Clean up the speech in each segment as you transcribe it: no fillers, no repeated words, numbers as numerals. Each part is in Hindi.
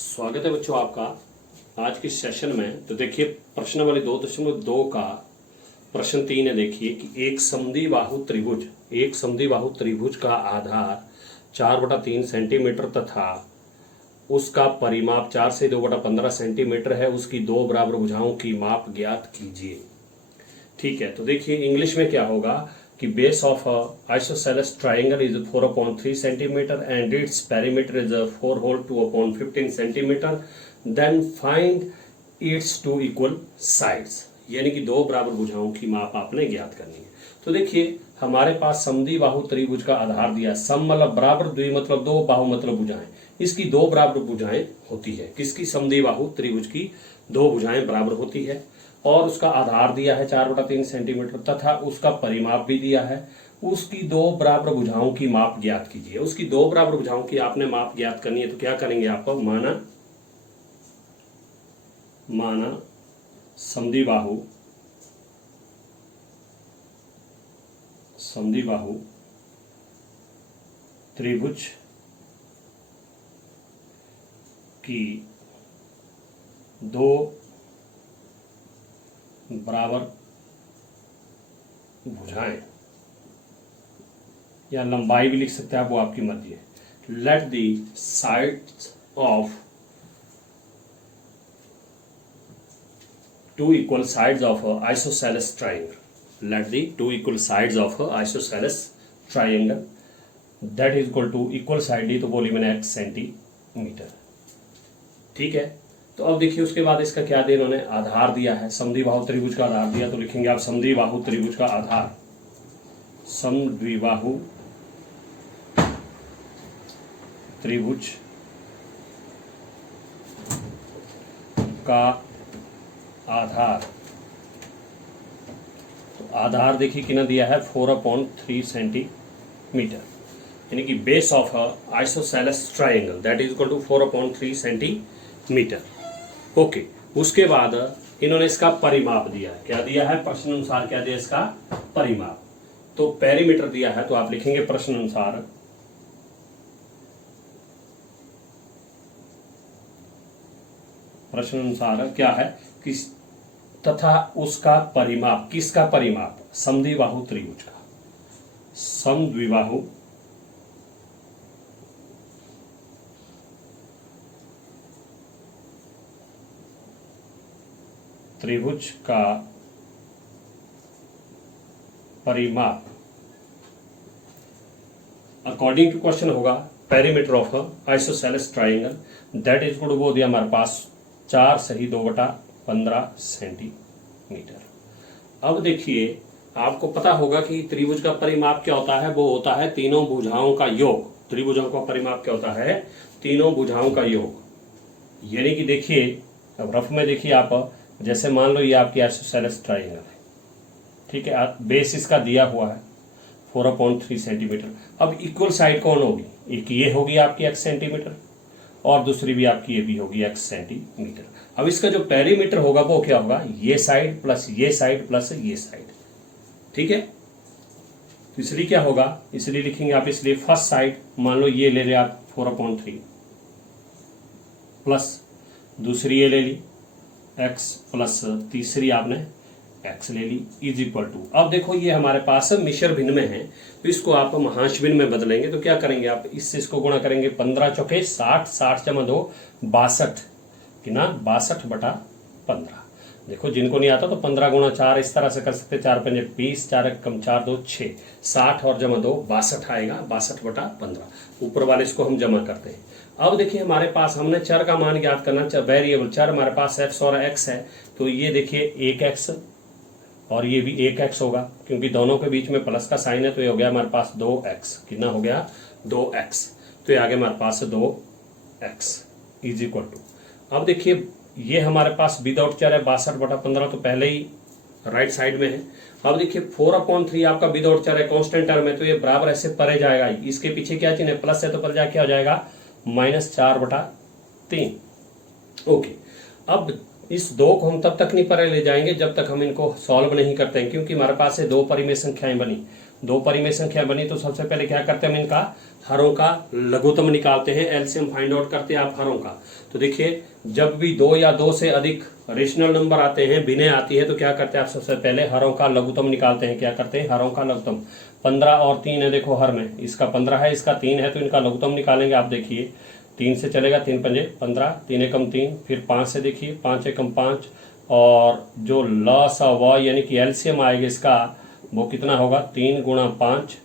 स्वागत है बच्चों आपका आज के सेशन में। तो देखिए प्रश्न वाले 2.2 का प्रश्न 3 है। देखिए कि एक समद्विबाहु त्रिभुज का आधार 4/3 सेंटीमीटर तथा उसका परिमाप 4 से 2/15 सेंटीमीटर है। उसकी दो बराबर भुजाओं की माप ज्ञात कीजिए। ठीक है, तो देखिए इंग्लिश में क्या होगा कि base of isosceles triangle is 4/3 centimetre and its perimeter is 4 whole 2/15 centimetre. Then find its two equal sides, यानी कि दो बराबर भुजाओं की माप आपने ज्ञात करनी है। तो देखिए हमारे पास समद्विबाहु त्रिभुज का आधार दिया। सम मतलब बराबर, द्वि मतलब दो, बाहु मतलब भुजाएं। इसकी दो बराबर भुजाएं होती है। किसकी? समद्विबाहु त्रिभुज की दो भुजाएं बराबर होती है। और उसका आधार दिया है 4/3 सेंटीमीटर तथा उसका परिमाप भी दिया है। उसकी दो बराबर भुजाओं की माप ज्ञात कीजिए। उसकी दो बराबर भुजाओं की आपने माप ज्ञात करनी है। तो क्या करेंगे आप? माना समद्विबाहु त्रिभुज की दो बराबर भुजाएं, या लंबाई भी लिख सकते हैं आप, वो आपकी मर्जी है। Let the sides of two equal sides of a isosceles triangle. Let the two equal sides of a isosceles triangle that is equal to equal side दी तो बोली मैंने x सेंटीमीटर। ठीक है, तो अब देखिए उसके बाद इसका क्या दिया इन्होंने? आधार दिया है। समद्विबाहु त्रिभुज का आधार दिया, तो लिखेंगे आप समद्विबाहु त्रिभुज का आधार। समद्विबाहु त्रिभुज का आधार, तो आधार देखिए कितना दिया है? 4/3 सेंटीमीटर, यानी कि base of isosceles triangle that is equal to 4/3 centimetre. Okay, उसके बाद इन्होंने इसका परिमाप दिया है। क्या दिया है? प्रश्न अनुसार क्या दिया इसका? परिमाप। तो पेरीमीटर दिया है, तो आप लिखेंगे प्रश्न अनुसार क्या है कि तथा उसका परिमाप। किसका परिमाप? समद्विबाहु त्रिभुज का। समद्विबाहु त्रिभुज का परिमाप अकॉर्डिंग टू क्वेश्चन होगा perimeter of isosceles triangle that is good, वो दिया हमारे पास 4 सही 2/15 सेंटीमीटर। अब देखिए आपको पता होगा कि त्रिभुज का परिमाप क्या होता है? वो होता है तीनों भुजाओं का योग। त्रिभुजों का परिमाप क्या होता है? तीनों भुजाओं का योग। यानी कि देखिए अब रफ में देखिए आप, जैसे मान लो ये आपकी आइसोसेलेस ट्राइंगल है। ठीक है, बेस इसका दिया हुआ है 4/3 सेंटीमीटर। अब इक्वल साइड कौन होगी? एक ये होगी आपकी x सेंटीमीटर और दूसरी भी आपकी ये भी होगी x सेंटीमीटर। अब इसका जो पेरीमीटर होगा वो क्या होगा? ये साइड प्लस ये साइड प्लस ये साइड। ठीक है, तो इसलिए क्या होगा? इसलिए लिखेंगे आप, इसलिए फर्स्ट साइड मान लो ये ले लिया आप 4/3 प्लस दूसरी ये ले ली x प्लस तीसरी आपने x ले ली इज इक्वल टू। अब देखो ये हमारे पास मिश्र भिन्न में है, तो इसको आप महांश भिन्न में बदलेंगे। तो क्या करेंगे आप? इससे इसको गुणा करेंगे। 15 चौके 60, 60 जमा 2 62, कितना? 62/15। देखो जिनको नहीं आता तो 15 गुणा 4 इस तरह से कर सकते। 4 पंजे 20, 4 कम 4 2 6, 60 और जमा 2 62 आएगा। 62/15 ऊपर वाले इसको हम जमा करते हैं। अब देखिए हमारे पास हमने चर का मान ज्ञात करना। वेरिएबल चर हमारे पास x और x है, तो ये देखिए 1x और ये भी 1x होगा, क्योंकि दोनों के बीच में प्लस का साइन है। तो ये हो गया हमारे पास 2x। कितना हो गया? 2x। तो ये आगे हमारे पास 2x इज इक्वल टू। अब देखिए ये हमारे पास विदाउट चर है 62/15, तो पहले ही राइट साइड में है। अब देखिए 4/3 आपका विदाउट चर है, कांस्टेंट टर्म है, तो ये बराबर ऐसे परे जाएगा। इसके पीछे क्या चिन्ह है? प्लस है, तो पर जाके क्या हो जाएगा? -4/3। ओके, अब इस दो को हम तब तक नहीं परे ले जाएंगे जब तक हम इनको सॉल्व नहीं करते हैं, क्योंकि हमारे पास से दो परिमेय संख्याएं बनी। दो परिमेय संख्या बनी तो सबसे पहले क्या करते हैं? हम इनका हरों का लघुत्तम निकालते हैं, एलसीएम फाइंड आउट करते हैं आप हरों का। तो देखिए जब भी दो या दो से अधिक रेशनल नंबर आते हैं, भिन्नें आती है, तो क्या करते हैं आप सबसे पहले हरों का लघुत्तम निकालते हैं। क्या करते हैं? हरों का लघुत्तम। 15 और 3 है, देखो हर में इसका 15 है, इसका 3 है, तो इनका लघुत्तम निकालेंगे। आप देखिए 3 से चलेगा, 3 पंजे 15, 3 एकम 3, फिर 5 से देखिए 5 एकम 5, और जो ल स व यानी कि एलसीएम आएगा इसका वो कितना होगा? 3 गुणा 5,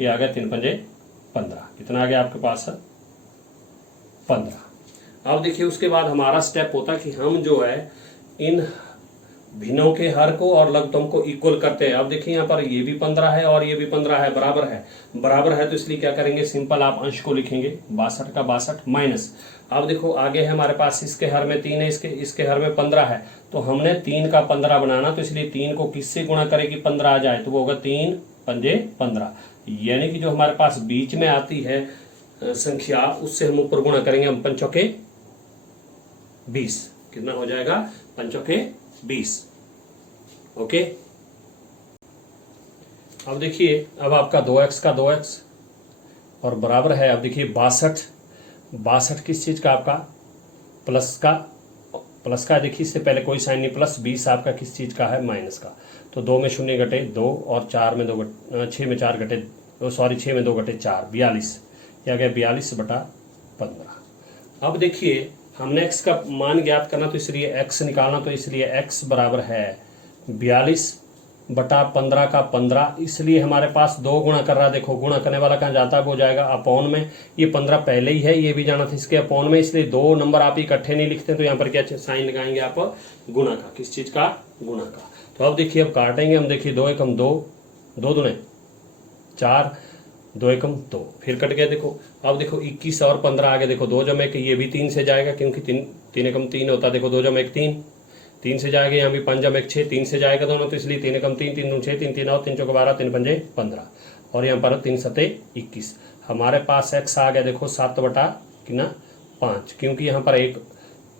ये आ गया 3 पंजे 15। कितना आ गया आपके पास? 15। अब देखिए उसके बाद हमारा स्टेप होता है कि हम जो है इन भिन्नों के हर को और लघुत्तम को इक्वल करते हैं। अब देखिए यहाँ पर ये भी 15 है और ये भी 15 है, बराबर है। बराबर है तो इसलिए क्या करेंगे? सिंपल आप अंश को लिखेंगे, 62 का 62 माइनस। अब देखो आगे है हमारे पास, इसके हर में 3 है, इसके हर में 15 है, तो हमने 3 का 15 बनाना, तो इसलिए 3 को किससे गुणा करें कि 15 आ जाए? तो वो होगा 3 पंजे 15, यानी कि जो हमारे पास बीच में आती है संख्या उससे हम ऊपर गुणा करेंगे। हम 5 चौके 20, कितना हो जाएगा? 5 चौके 20। ओके, अब देखिए अब आपका 2x का 2x और बराबर है, अब देखिए 62 किस चीज का? आपका प्लस का देखिए इससे पहले कोई साइन नहीं, प्लस 20 आपका किस चीज का है? माइनस का। तो 2 में 0 घटे 2 और 4 में 2 6 में 4 घटे 6 में 2 घटे 4, 42, या गया 42/15। अब देखिए हमने x का मान ज्ञात करना, तो इसलिए x निकालना, तो इसलिए x बराबर है 42/15 का 15, इसलिए हमारे पास 2 गुणा कर रहा है। देखो गुणा करने वाला कहाँ जाता है? वो जाएगा अपॉन में। ये 15 पहले ही है, ये भी जाना था इसके अपॉन में, इसलिए 2 नंबर आप इकट्ठे नहीं लिखते, तो यहाँ पर क्या साइन लगाएंगे आप? गुणा का। किस चीज का? गुणा का। तो अब देखिए अब काटेंगे हम, देखिए 2 एकम 2, 2 दूने 4, 2 एकम 2, फिर कट गया। देखो अब देखो 21 और 15 आ गया। देखो 2 जमा 1, ये भी 3 से जाएगा क्योंकि 3 एकम 3 होता है। देखो 2 जमा 1 3 से जाएगा, यहाँ भी 5 जमा 1 6, 3 से जाएगा दोनों, तो इसलिए 3 एकम 3, 3 दूनी 6, 3 3 और 3 चौके 12, 3 पंजे 15, और यहाँ पर 3 सते 21। हमारे पास x आ गया देखो 7/5, क्योंकि यहाँ पर एक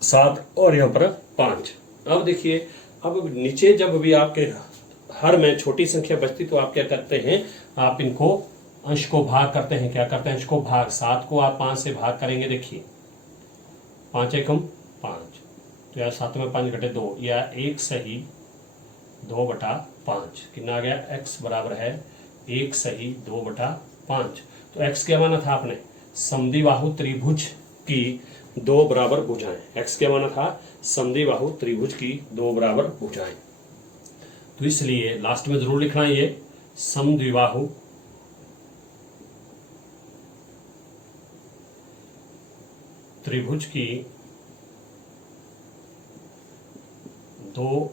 7 और यहाँ पर 5। अब देखिए अब नीचे जब भी आपके हर में छोटी संख्या बचती तो आप क्या करते हैं? आप इनको अंश को भाग करते हैं। क्या करते हैं? अंश को भाग। 7 को आप 5 से भाग करेंगे। देखिए 5 एकम 5, तो यार 7 में 5 घटे 2, या 1 सही 2/5, कितना आ गया? x बराबर है 1 सही 2/5। तो x क्या माना था आपने? समद्विबाहु त्रिभुज की 2 बराबर भुजाएं। x क्या माना था? समद्विबाहु त्रिभुज की 2 बराबर भुजाएं। तो इसलिए लास्ट में जरूर लिखना ये समद्विबाहु त्रिभुज की 2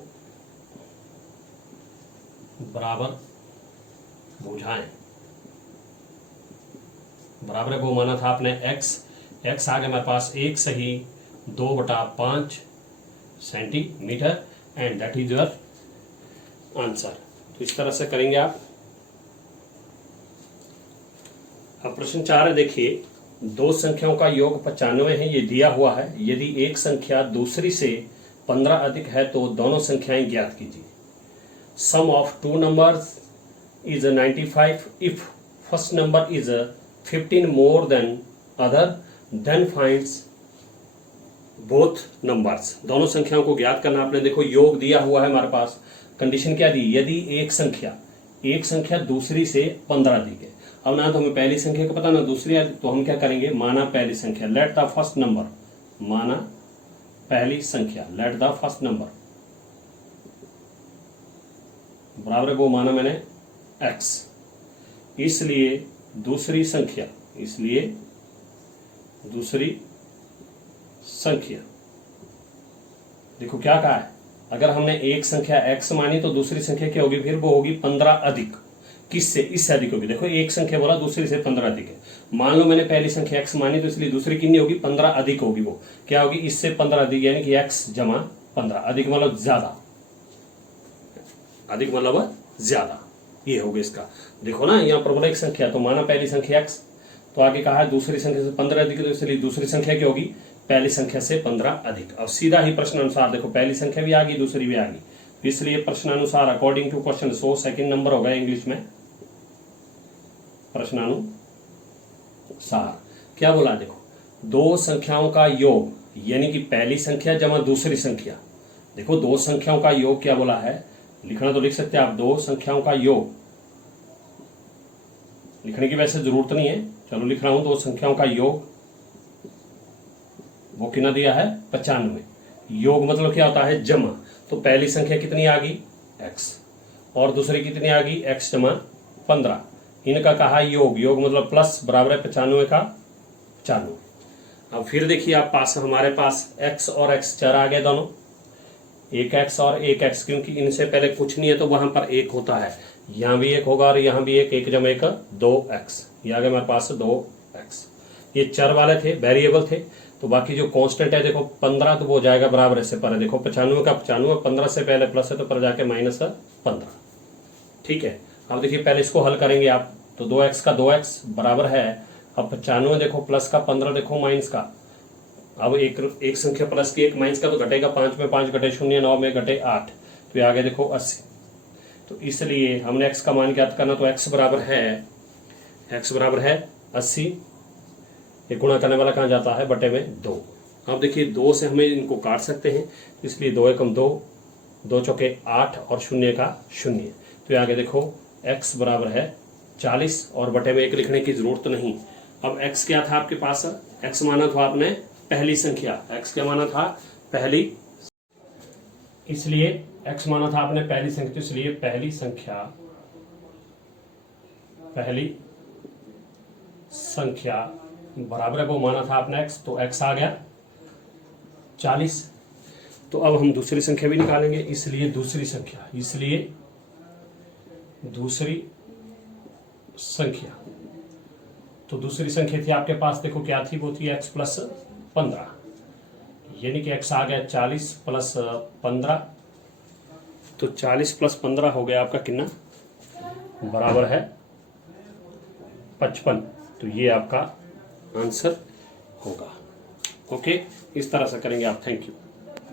बराबर भुजाएं। बराबर को माना था आपने x आ गया हमारे पास 1 सही 2/5 centimetre, and that is your answer. तो इस तरह से करेंगे आप। अब प्रश्न 4 है, देखिए 2 संख्याओं का योग 95 है, ये दिया हुआ है। यदि एक संख्या दूसरी से 15 अधिक है तो दोनों संख्याएं ज्ञात कीजिए। Sum of 2 numbers is 95 if first number is 15 more than other, then finds both numbers. दोनों संख्याओं को ज्ञात करना आपने। देखो योग दिया हुआ है हमारे पास, कंडीशन क्या दी? यदि एक संख्या दूसरी से 15 अधिक है। अब ना तो हमें पहली संख्या का पता ना दूसरी, तो हम क्या करेंगे? माना पहली संख्या, लेट द फर्स्ट नंबर, माना पहली संख्या, लेट द फर्स्ट नंबर बराबर वो माना मैंने x, इसलिए दूसरी संख्या देखो क्या कहा है? अगर हमने एक संख्या x मानी तो दूसरी संख्या क्या होगी? फिर वो होगी 15 अधिक। किससे? इससे अधिक होगी। देखो एक संख्या बोला दूसरी से 15 अधिक है। मान लो मैंने पहली संख्या x मानी, तो इसलिए दूसरी कितनी होगी? 15 अधिक होगी। वो क्या होगी? इससे 15 अधिक, यानी कि x जमा 15, अधिक मतलब ज्यादा, अधिक मतलब ज्यादा, ये होगा इसका। देखो ना यहाँ पर बोला एक संख्या, तो माना पहली संख्या x, तो आगे कहा है दूसरी संख्या से 15 अधिक, तो इसलिए दूसरी संख्या क्या होगी? पहली संख्या से 15 अधिक। अब सीधा ही प्रश्न अनुसार देखो पहली संख्या भी आ गई, दूसरी भी आ गई, इसलिए प्रश्नानुसार according to question 100 second number होगा इंग्लिश में, प्रश्नानुसार सार। क्या बोला देखो, दो संख्याओं का योग यानी कि पहली संख्या जमा दूसरी संख्या। देखो दो संख्याओं का योग क्या बोला है, लिखना तो लिख सकते हैं आप, दो संख्याओं का योग, लिखने की वैसे जरूरत नहीं है, चलो लिख रहा हूं, दो संख्याओं का योग, वो कितना दिया है 95। योग मतलब क्या होता है, जमा। तो पहली संख्या कितनी आ गई x, और दूसरी कितनी आ गई x जमा 15। इनका कहा योग, योग मतलब प्लस, बराबर है 95 का 95। अब फिर देखिए आप पास, हमारे पास x और x चर आ गए दोनों, एक x और एक x, क्योंकि इनसे पहले कुछ नहीं है तो वहां पर एक होता है, यहां भी एक होगा और यहां भी एक, एक जमा एक 2x, ये आ गया हमारे पास 2x। ये चर वाले थे, वेरिएबल थे, तो बाकी जो कांस्टेंट है देखो 15, तो वो हो जाएगा बराबर ऐसे पर है, देखो 95 का 95, 15 से पहले प्लस है तो पर जाके -15। ठीक है, अब देखिए पहले इसको हल करेंगे आप, तो 2x का 2x बराबर है, अब 95 देखो प्लस का, 15 देखो माइनस का, अब एक संख्या प्लस की एक माइनस का, तो घटेगा 5 में 5 घटे 0, 9 में घटे 8, तो ये आगे देखो 80। तो इसलिए हमने x का मान ज्ञात करना, तो x बराबर है 80, ये गुणा करने वाला कहाँ जाता है, बटे में 2। अब देखिए 2 से हमें इनको काट सकते हैं, इसलिए 2 एकम 2, 2 चौके 8 और 0 का 0, तो ये आगे देखो x बराबर है 40, और बटे में 1 लिखने की जरूरत नहीं। अब x क्या था आपके पास, x माना था आपने पहली संख्या, x क्या माना था पहली, इसलिए x माना था आपने पहली संख्या, इसलिए पहली संख्या बराबर है, वो माना था आपने x, तो x आ गया 40। तो अब हम दूसरी संख्या भी निकालेंगे, इसलिए दूसरी संख्या, तो दूसरी संख्या थी आपके पास, देखो क्या थी, वो थी x प्लस 15, यानी कि x आ गया 40 प्लस 15, तो 40 प्लस 15 हो गया आपका कितना, बराबर है 55। तो ये आपका आंसर होगा। ओके, इस तरह से करेंगे आप। Thank you.